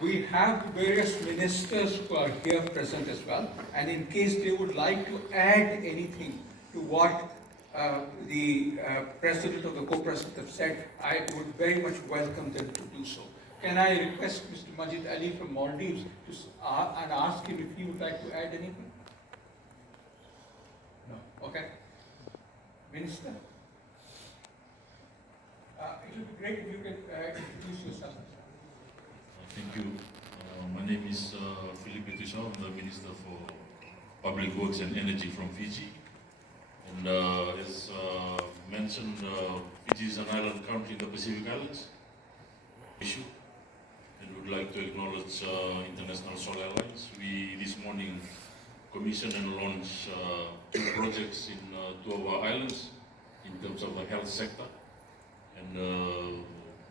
We have various ministers who are here present as well, and in case they would like to add anything to what the president or the co-president have said, I would very much welcome them to do so. Can I request Mr. Majid Ali from Maldives to and ask him if he would like to add anything? No. Okay. Minister? It would be great if you could introduce yourself. Thank you. My name is Philippe Tussauds. I'm the Minister for Public Works and Energy from Fiji. And as mentioned, Fiji is an island country in the Pacific Islands. Issue. And would like to acknowledge International Solar Alliance. We this morning commissioned and launched 2 projects in 2 of our islands in terms of the health sector. And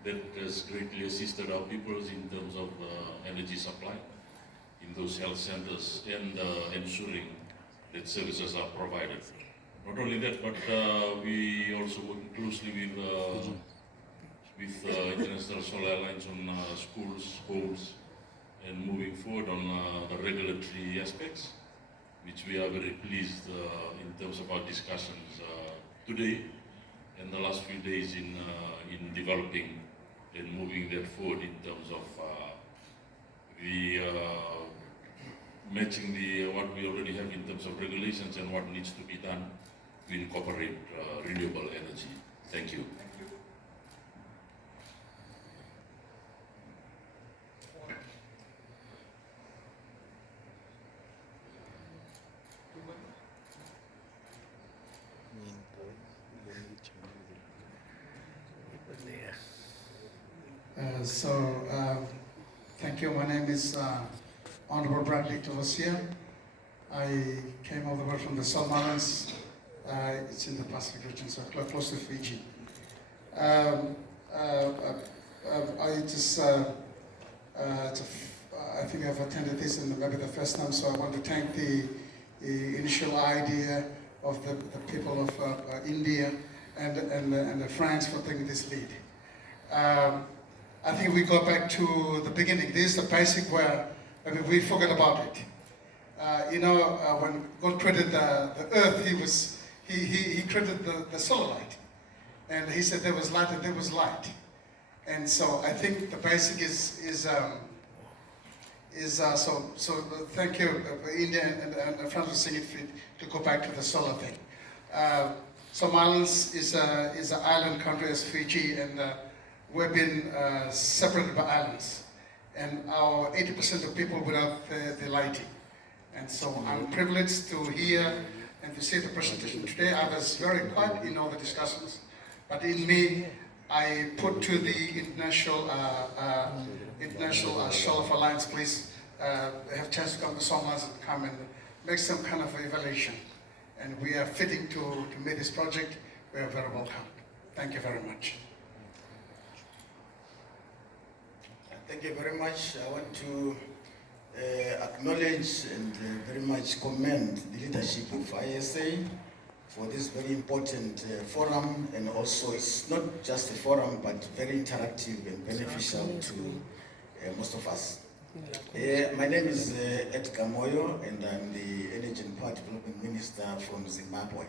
that has greatly assisted our peoples in terms of energy supply in those health centers and ensuring that services are provided. Not only that, but we also work closely with International Solar Alliance on schools, homes, and moving forward on the regulatory aspects, which we are very pleased in terms of our discussions today and the last few days in developing and moving that forward in terms of the matching what we already have in terms of regulations and what needs to be done to incorporate renewable energy. Thank you. Thank you. My name is Honorable Bradley Tolosia. I came all the way from the Solomon Islands. It's in the Pacific region, so close to Fiji. I think I've attended this and maybe the first time, so I want to thank the initial idea of the people of India and France for taking this lead. I think we go back to the beginning. This is the basic where we forget about it. When God created the earth, he created the solar light, and He said there was light and there was light. And so I think the basic is so. Thank you, India and France for seeing it fit to go back to the solar thing. Somaliland is an island country as Fiji, and we've been separated by islands, and our 80% of people without the lighting. And so I'm privileged to hear and to see the presentation today. I was very quiet in all the discussions, but in me, I put to the International Solar Alliance, please have a chance to come to Somaliland and come and make some kind of evaluation. And we are fitting to make this project. We are very welcome. Thank you very much. Thank you very much. I want to acknowledge and very much commend the leadership of ISA for this very important forum, and also it's not just a forum but very interactive and beneficial to most of us. My name is Edgar Moyo, and I'm the Energy and Power Development Minister from Zimbabwe.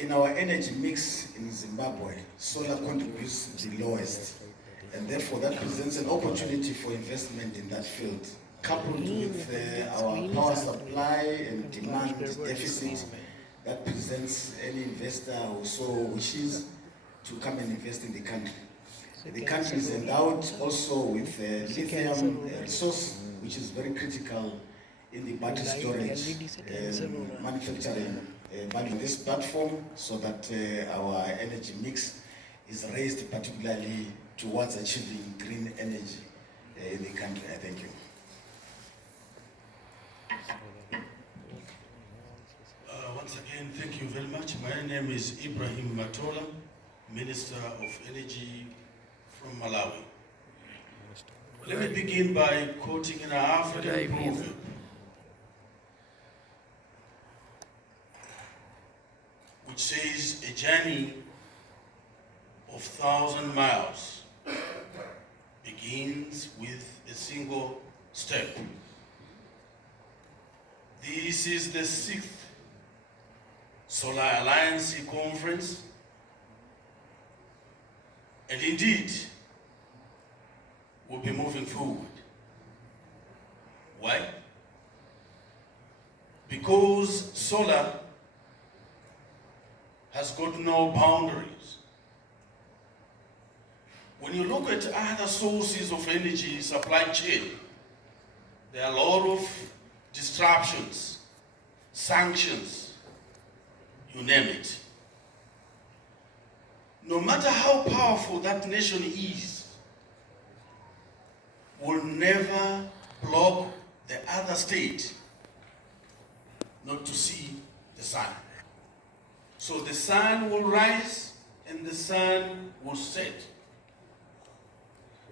In our energy mix in Zimbabwe, solar contributes the lowest, and therefore that presents an opportunity for investment in that field. Coupled with our power supply and demand deficit, that presents any investor who so wishes to come and invest in the country. The country is endowed also with lithium resource, which is very critical in the battery storage manufacturing value this platform, so that our energy mix is raised particularly towards achieving green energy in the country. Thank you. Once again, thank you very much. My name is Ibrahim Matola, Minister of Energy from Malawi. Let me begin by quoting an African proverb. Which says, a journey of 1,000 miles begins begins with a single step. This is the 6th Solar Alliance Conference, and indeed, we'll be moving forward. Why? Because solar has got no boundaries. When you look at other sources of energy supply chain, there are a lot of disruptions, sanctions, you name it. No matter how powerful that nation is, will never block the other state not to see the sun. So the sun will rise and the sun will set.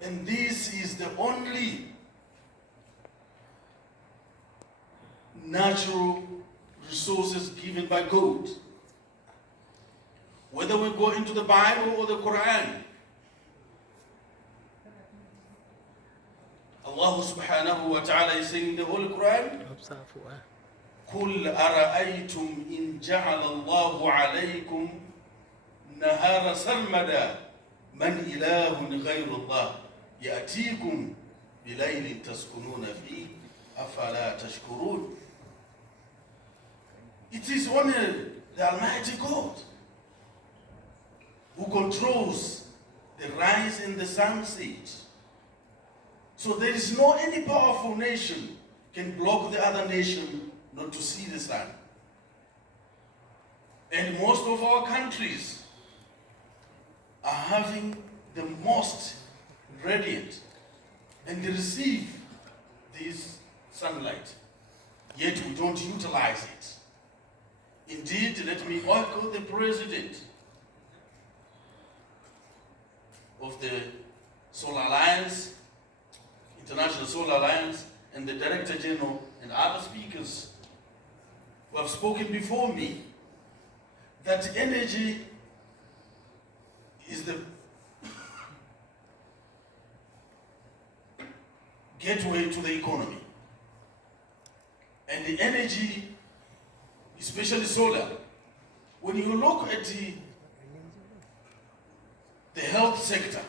And this is the only natural resources given by God. Whether we go into the Bible or the Quran, Allah subhanahu wa ta'ala is saying in the Holy Quran, قُلْ أَرَأَيْتُمْ إِنْ جَعَلَ اللَّهُ عَلَيْكُمْ نَهَارَ سَرْمَدًا مَنْ إِلَهٌ غَيْرُ اللَّهِ يَأْتِيكُمْ بِلَيْلٍ تَسْكُنُونَ فِيهِ أَفَلَا تَشْكُرُونَ. It is only the Almighty God who controls the rise and the sunset. So there is no any powerful nation can block the other nation not to see the sun. And most of our countries are having the most radiant and they receive this sunlight, yet we don't utilize it. Indeed, let me echo the president of the Solar Alliance, International Solar Alliance, and the Director General and other speakers who have spoken before me, that energy is the gateway to the economy. And the energy, especially solar, when you look at the health sector,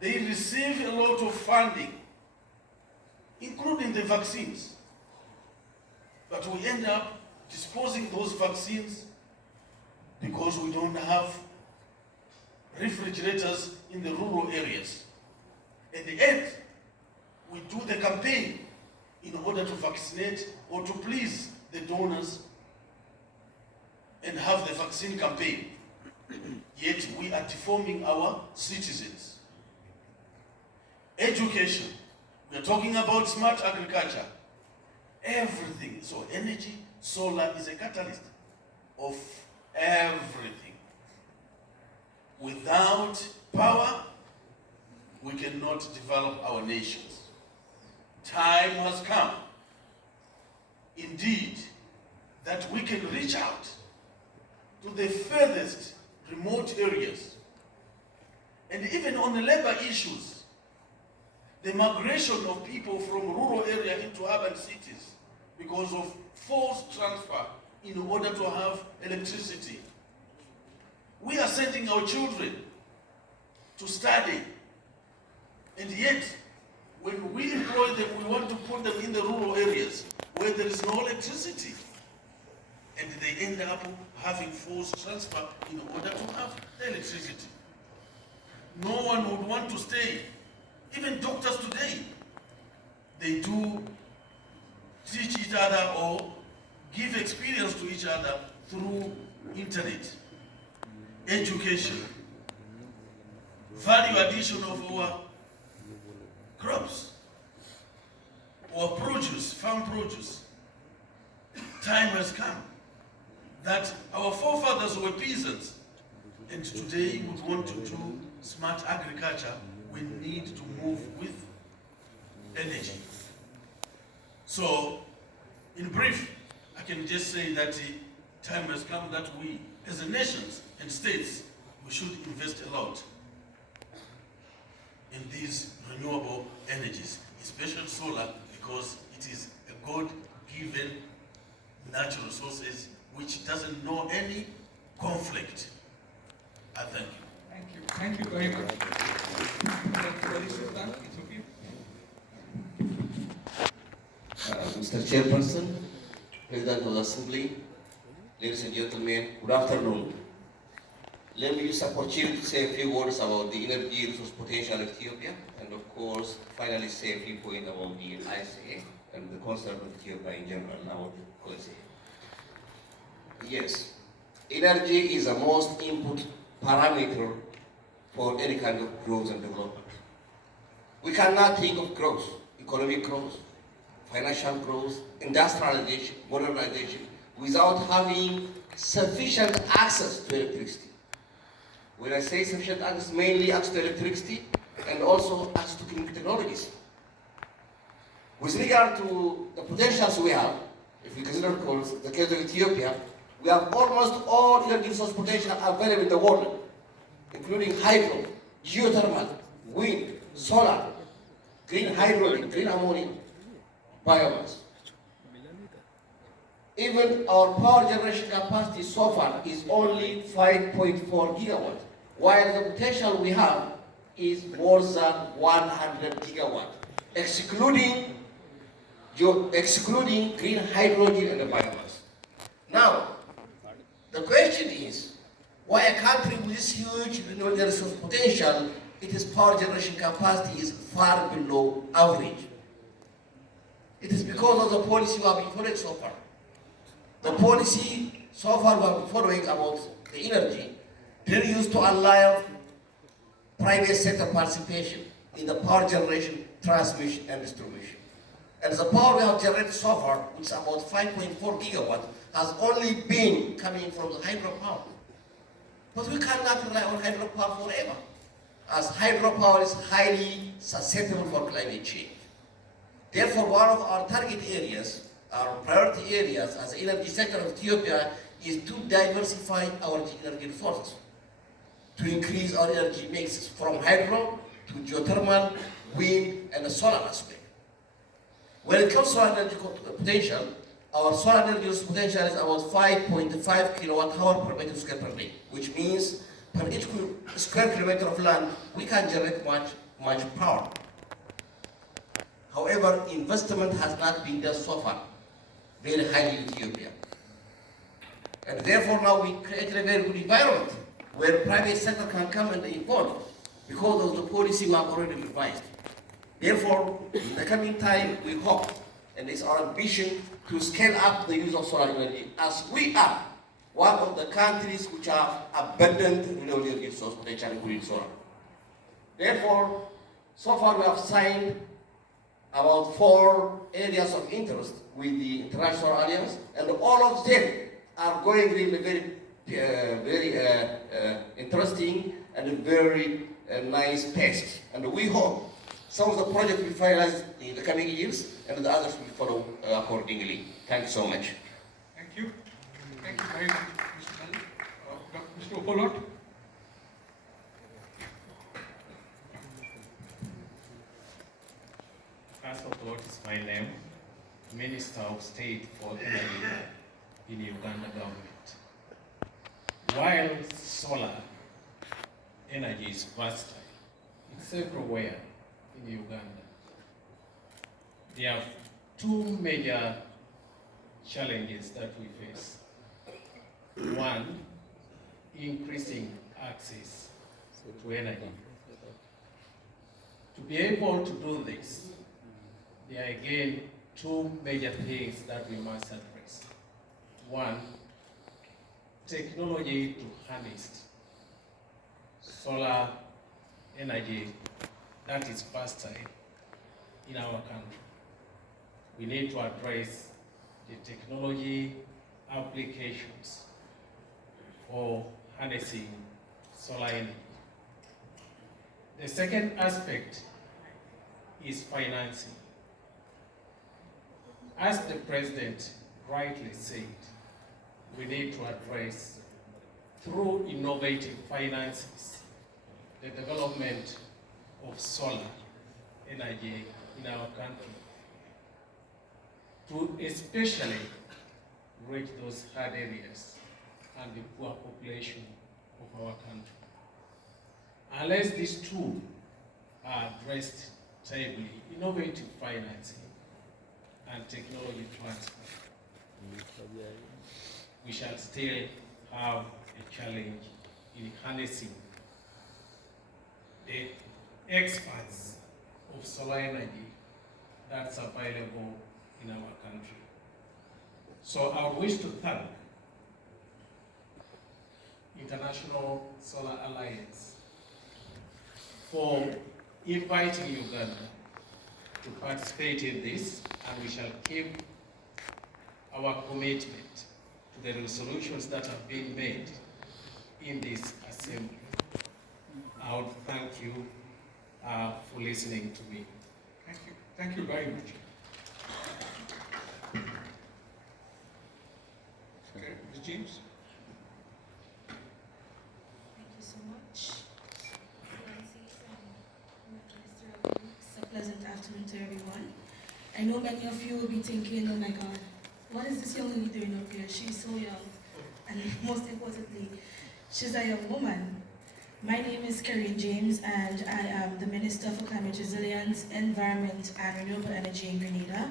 they receive a lot of funding, including the vaccines. But we end up disposing those vaccines because we don't have refrigerators in the rural areas. At the end, we do the campaign in order to vaccinate or to please the donors and have the vaccine campaign. Yet we are deforming our citizens. Education, we are talking about smart agriculture. Everything, so energy, solar is a catalyst of everything. Without power, we cannot develop our nations. Time has come, indeed, that we can reach out to the furthest remote areas. And even on the labor issues, the migration of people from rural area into urban cities because of forced transfer in order to have electricity. We are sending our children to study, and yet when we employ them, we want to put them in the rural areas where there is no electricity. And they end up having forced transfer in order to have the electricity. No one would want to stay. Even doctors today, they do teach each other or give experience to each other through internet. Education, value addition of our crops, or produce, farm produce. Time has come that our forefathers were peasants, and today we want to do smart agriculture. We need to move with energy. So, in brief, I can just say that the time has come that we, as a nations and states, we should invest a lot in these renewable energies, especially solar, because it is a God-given natural resources which doesn't know any conflict. I thank you. Thank you. Thank you very much. Thank you, Wali Sultan. It's okay. Mr. Chairperson, President of the Assembly, ladies and gentlemen, good afternoon. Let me use this opportunity to say a few words about the energy resource potential of Ethiopia, and of course, finally say a few points about the ISA and the concern of Ethiopia in general, about policy. Yes, energy is the most input parameter for any kind of growth and development. We cannot think of growth, economic growth, financial growth, industrialization, modernization, without having sufficient access to electricity. When I say sufficient access, mainly access to electricity and also access to clean technologies. With regard to the potentials we have, if we consider the case of Ethiopia, we have almost all energy resource potential available in the world, including hydro, geothermal, wind, solar, green hydrogen, green ammonia, biomass. Even our power generation capacity so far is only 5.4 gigawatts, while the potential we have is more than 100 gigawatts, excluding green hydrogen and biomass. Now, the question is, why a country with this huge renewable resource potential, its power generation capacity is far below average? It is because of the policy we have been following so far. The policy so far we have been following about the energy, they used to allow private sector participation in the power generation, transmission, and distribution. And the power we have generated so far, which is about 5.4 gigawatts, has only been coming from the hydropower. But we cannot rely on hydropower forever, as hydropower is highly susceptible for climate change. Therefore, one of our target areas, our priority areas as the energy sector of Ethiopia is to diversify our energy resources, to increase our energy mix from hydro to geothermal, wind, and solar aspect. When it comes to our energy potential, our solar energy potential is about 5.5 kilowatt hour per meter square per day, which means per each square kilometer of land, we can generate much power. However, investment has not been done so far very highly in Ethiopia. And therefore now we created a very good environment where private sector can come and involve because of the policy we have already revised. Therefore, in the coming time, we hope, and it's our ambition, to scale up the use of solar energy, as we are one of the countries which have abundant renewable energy resource potential, including solar. Therefore, so far we have signed about 4 areas of interest with the International Alliance, and all of them are going really very interesting and very nice pace. And we hope some of the projects will be finalized in the coming years, and the others will follow accordingly. Thank you so much. Thank you. Thank you very much, Mr. Malik. Mr. Opolot. First of all, it's my name, Minister of State for Energy in Uganda government. While solar energy is versatile, it's everywhere in Uganda. There are 2 major challenges that we face. One, increasing access to energy. To be able to do this, there are again 2 major things that we must address. One, technology to harness solar energy that is versatile in our country. We need to address the technology applications for harnessing solar energy. The second aspect is financing. As the President rightly said, we need to address, through innovative finances, the development of solar energy in our country to especially reach those hard areas and the poor population of our country. Unless these two are addressed timely, innovative financing and technology transfer, we shall still have a challenge in harnessing the experts of solar energy that's available in our country. So I wish to thank International Solar Alliance for inviting Uganda to participate in this, and we shall keep our commitment to the resolutions that have been made in this assembly. I would thank you for listening to me. Thank you. Thank you very much. Okay, Ms. James? Thank you so much. It's a pleasant afternoon to everyone. I know many of you will be thinking, oh my God, what is this young lady doing up here? She's so young. And most importantly, she's a young woman. My name is Karen James, and I am the Minister for Climate Resilience, Environment and Renewable Energy in Grenada.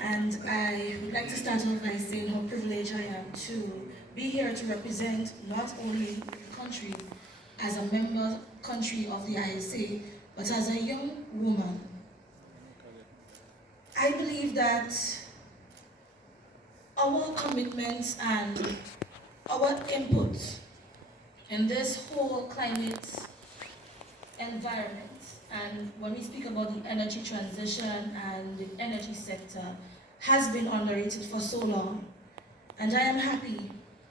And I would like to start off by saying how privileged I am to be here to represent not only the country as a member country of the ISA, but as a young woman. I believe that our commitments and our input in this whole climate environment, and when we speak about the energy transition and the energy sector, has been underrated for so long. And I am happy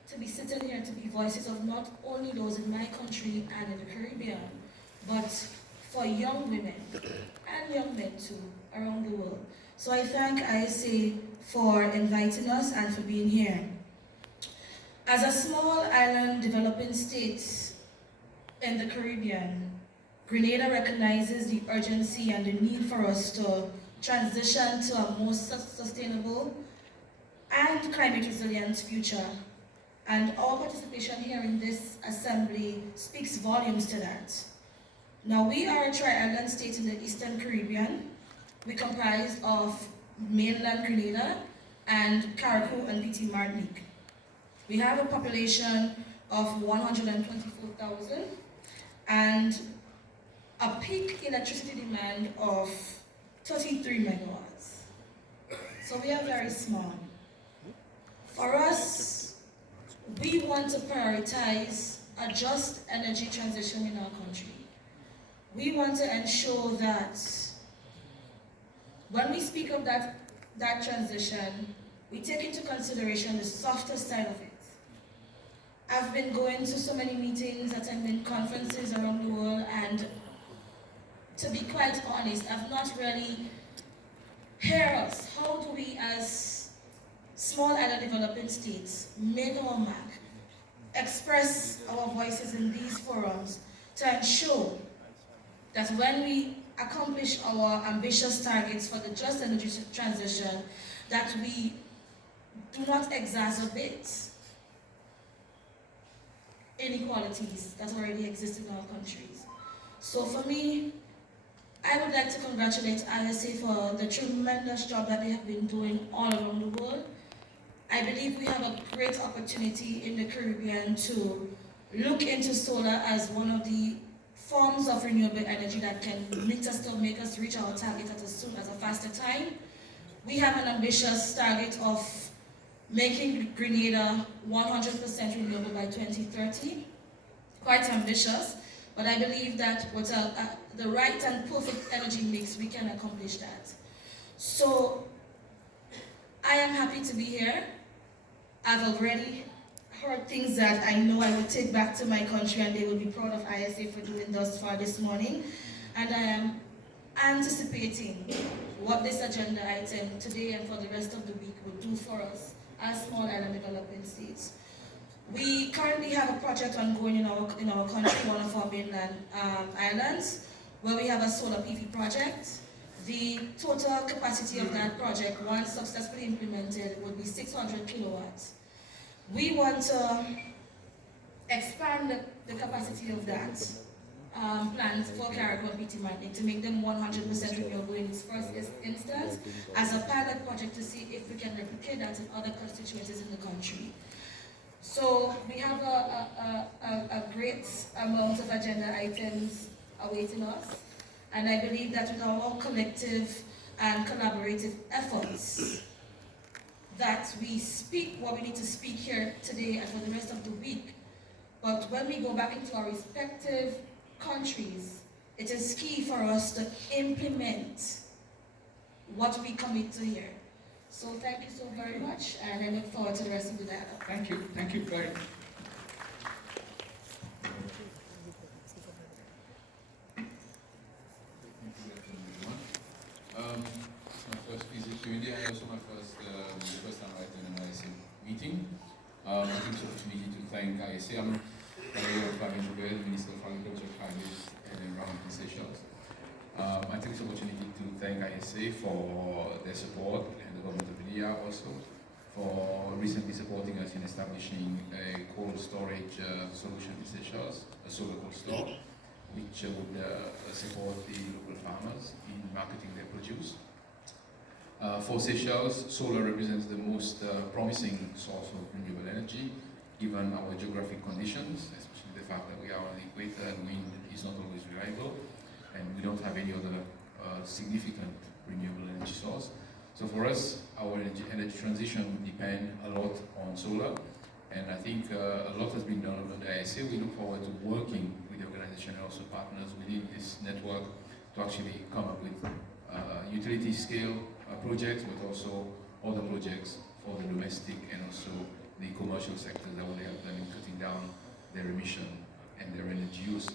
to be sitting here to be voices of not only those in my country and in the Caribbean, but for young women and young men too around the world. So I thank ISA for inviting us and for being here. As a small island developing state in the Caribbean, Grenada recognizes the urgency and the need for us to transition to a more sustainable and climate resilient future. And our participation here in this assembly speaks volumes to that. Now, we are a tri-island state in the Eastern Caribbean. We comprise of mainland Grenada and Carriacou and Petite Martinique. We have a population of 124,000 and a peak electricity demand of 33 megawatts. So we are very small. For us, we want to prioritize a just energy transition in our country. We want to ensure that when we speak of that transition, we take into consideration the softer side of it. I've been going to so many meetings, attending conferences around the world, and to be quite honest, I've not really heard us. How do we as small island developing states make our mark, express our voices in these forums to ensure that when we accomplish our ambitious targets for the just energy transition, that we do not exacerbate inequalities that already exist in our countries. So for me, I would like to congratulate ISA for the tremendous job that they have been doing all around the world. I believe we have a great opportunity in the Caribbean to look into solar as one of the forms of renewable energy that can make us reach our target at a faster time. We have an ambitious target of making Grenada 100% renewable by 2030. Quite ambitious, but I believe that with the right and perfect energy mix, we can accomplish that. So I am happy to be here. I've already heard things that I know I will take back to my country, and they will be proud of ISA for doing thus far this morning. And I am anticipating what this agenda item today and for the rest of the week will do for us as small island developing states. We currently have a project ongoing in our country, one of our mainland islands, where we have a solar PV project. The total capacity of that project, once successfully implemented, would be 600 kilowatts. We want to expand the capacity of that plans for Carriacou PT Martinique to make them 100% renewable in its first instance as a pilot project to see if we can replicate that in other constituencies in the country. So we have a great amount of agenda items awaiting us, and I believe that with our collective and collaborative efforts, that we speak what we need to speak here today and for the rest of the week. But when we go back into our respective countries, it is key for us to implement what we commit to here. So thank you so very much, and I look forward to the rest of the dialogue. Thank you, Clyde. It's my first visit to India and also my first time writing an ISA meeting. I take this opportunity to thank ISA. I'm Fabien Joubert, Minister of Agriculture, Climate and Environment in Seychelles. I take this opportunity to thank ISA for their support and the government of India also for recently supporting us in establishing a cold storage solution in Seychelles, a solar cold store, which would support the local farmers in marketing their produce. For Seychelles, solar represents the most promising source of renewable energy, given our geographic conditions, especially the fact that we are on the equator and wind is not always reliable, and we don't have any other significant renewable energy source. So for us, our energy transition would depend a lot on solar, and I think a lot has been done over the ISA. We look forward to working with the organization and also partners within this network to actually come up with utility scale projects, but also other projects for the domestic and also the commercial sectors that will help them in cutting down their emission and their energy use.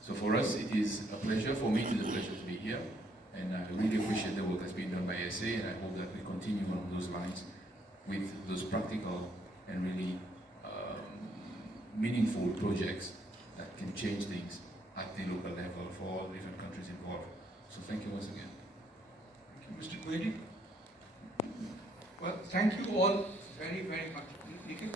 So for us, it is a pleasure, for me it is a pleasure to be here, and I really appreciate the work that's been done by SA, and I hope that we continue on those lines with those practical and really meaningful projects that can change things at the local level for all different countries involved. So thank you once again. Thank you, Mr. Kwedi. Well, thank you all very, very much. Nikhil,